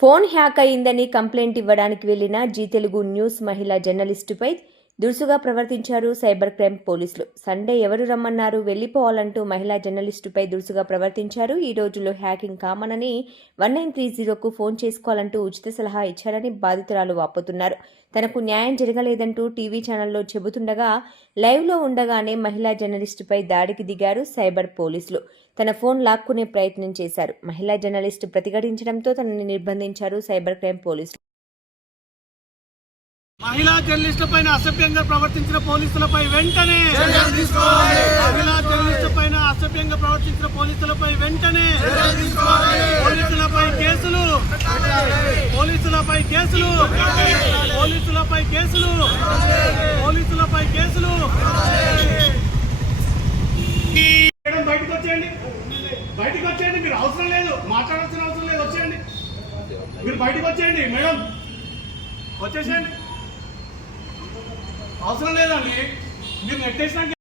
Phone hack అయిందని complaint ఇవ్వడానికి వెళ్లిన జీ తెలుగు న్యూస్ మహిళా జర్నలిస్టుపై దురుసుగా ప్రవర్తించారు సైబర్ క్రైమ్ పోలీసులు. సండే ఎవరు రమ్మన్నారు, వెళ్లిపోవాలంటూ మహిళా జర్నలిస్టుపై దురుసుగా ప్రవర్తించారు. ఈ రోజుల్లో హ్యాకింగ్ కామన్ అని 1930కు ఫోన్ చేసుకోవాలంటూ ఉచిత సలహా ఇచ్చారని బాధితురాలు వాపోతున్నారు. తనకు న్యాయం జరగలేదంటూ టీవీ ఛానల్లో చెబుతుండగా లైవ్లో ఉండగానే మహిళా జర్నలిస్టుపై దాడికి దిగారు సైబర్ పోలీసులు. తన ఫోన్ లాక్కునే ప్రయత్నం చేశారు. మహిళా జర్నలిస్టు ప్రతిఘటించడంతో తనని నిర్బంధించారు సైబర్ క్రైమ్ పోలీసులు. మహిళా జర్నలిస్టు పైన అసభ్యంగా ప్రవర్తించిన పోలీసులపై వెంటనే మహిళా జర్నలిస్టు పైన అసభ్యంగా ప్రవర్తించిన పోలీసులపై వెంటనే పోలీసులపై కేసులు పోలీసులపై కేసులు పోలీసులపై కేసులు పోలీసులపై కేసులు. మేడం బయటకు వచ్చేయండి, బయటకు వచ్చేయండి. మీరు అవసరం లేదు, మాట్లాడాల్సిన అవసరం లేదు. వచ్చేయండి, మీరు బయటకు వచ్చేయండి. మేడం వచ్చేసేయండి, అవసరం లేదండి. మీరు నెట్టేసినాక